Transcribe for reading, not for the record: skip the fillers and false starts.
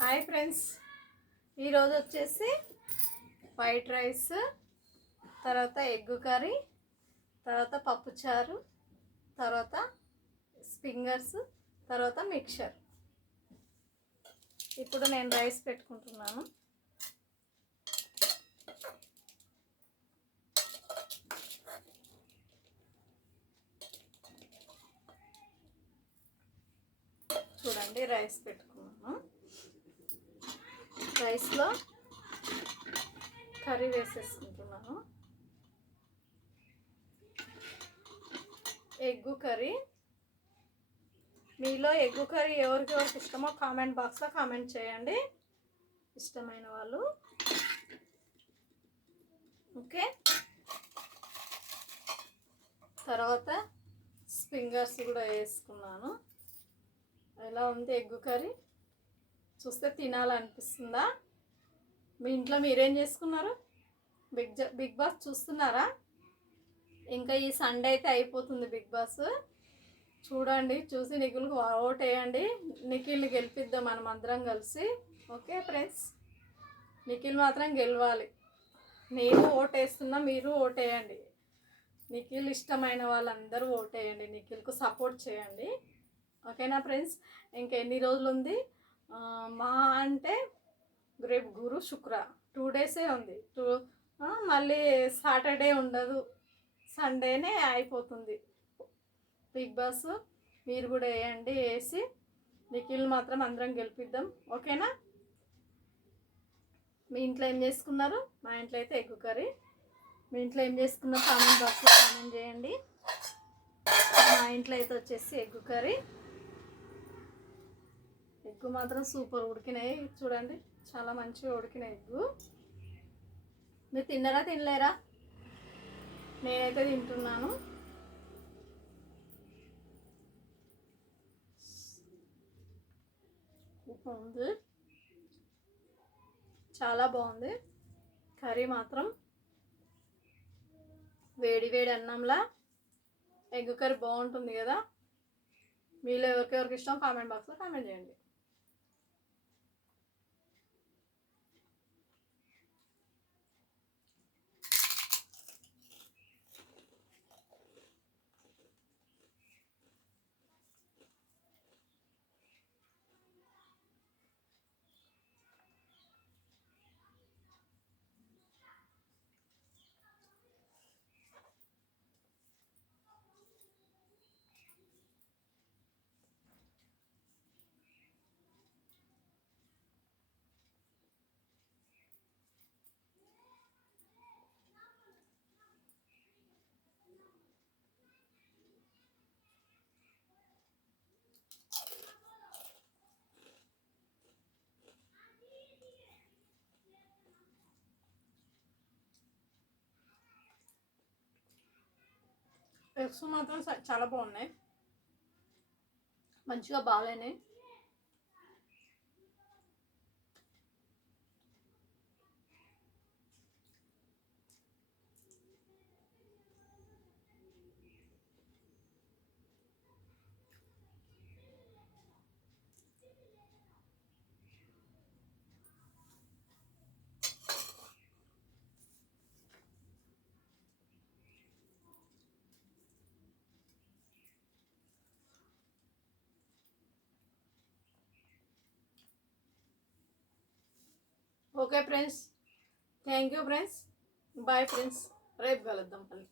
Hi friends, ఈరోజు వచ్చేసి white rice, తర్వాత ఎగ్ కర్రీ, తర్వాత పప్పుచారు, తర్వాత ఫింగర్స్, తర్వాత మిక్చర్. ఇప్పుడు నేను రైస్ పెట్టుకుంటున్నాను. చూడండి, రైస్ పెట్టుకున్నాను. రైస్లో కర్రీ వేసేసుకుంటున్నాను. Egg curry. మీలో ఎగ్ కర్రీ ఎవరికి ఇష్టమో కామెంట్ బాక్స్లో కామెంట్ చేయండి, ఇష్టమైన వాళ్ళు. ఓకే, తర్వాత ఫింగర్స్ కూడా వేసుకున్నాను. ఎలా ఉంది ఎగ్ కర్రీ? చూస్తే తినాలనిపిస్తుందా? మీ ఇంట్లో మీరేం చేసుకున్నారు? బిగ్ బాస్ చూస్తున్నారా? ఇంకా ఈ సండే అయితే అయిపోతుంది బిగ్ బాస్. చూడండి, చూసి నిఖిల్కి ఓట్ వేయండి. నిఖిల్ని గెలిపిద్దాం మనం అందరం కలిసి. ఓకే ఫ్రెండ్స్, నిఖిల్ మాత్రం గెలవాలి. నేను ఓట్ వేస్తున్నా, మీరు ఓట్ వేయండి. నిఖిల్ ఇష్టమైన వాళ్ళందరూ ఓట్ వేయండి, నిఖిల్కు సపోర్ట్ చేయండి. ఓకేనా ఫ్రెండ్స్? ఇంకెన్ని రోజులు ఉంది? మా అంటే రేపు గురు శుక్ర 2 డేసే ఉంది. మళ్ళీ సాటర్డే ఉండదు, సండేనే అయిపోతుంది బిగ్ బాస్. మీరు కూడా వేయండి, వేసి నిఖిల్ మాత్రం అందరం గెలిపిద్దాం. ఓకేనా? మీ ఇంట్లో ఏం చేసుకున్నారు? మా ఇంట్లో అయితే ఎగ్ కర్రీ. మీ ఇంట్లో ఏం చేసుకున్నారు కామెంట్ బాక్స్లో కామెంట్ చేయండి. మా ఇంట్లో అయితే వచ్చేసి ఎగ్ కర్రీ. ఎగ్ మాత్రం సూపర్ ఉడికినాయి. చూడండి, చాలా మంచిగా ఉడికినాయి ఎగ్గు. మీరు తిన్నారా, తినలేరా? నేనైతే తింటున్నాను. ఉంది, చాలా బాగుంది కర్రీ మాత్రం. వేడి వేడి అన్నంలా ఎగ్ కర్రీ బాగుంటుంది కదా. మీలో ఎవరికి ఇష్టం కామెంట్ బాక్స్లో కామెంట్ చేయండి. ఎగ్స్ మాత్రం చాలా బాగున్నాయి, మంచిగా బాగాలేనాయి. Okay friends, thank you friends, bye friends. రేపు కలుద్దాం మళ్ళీ.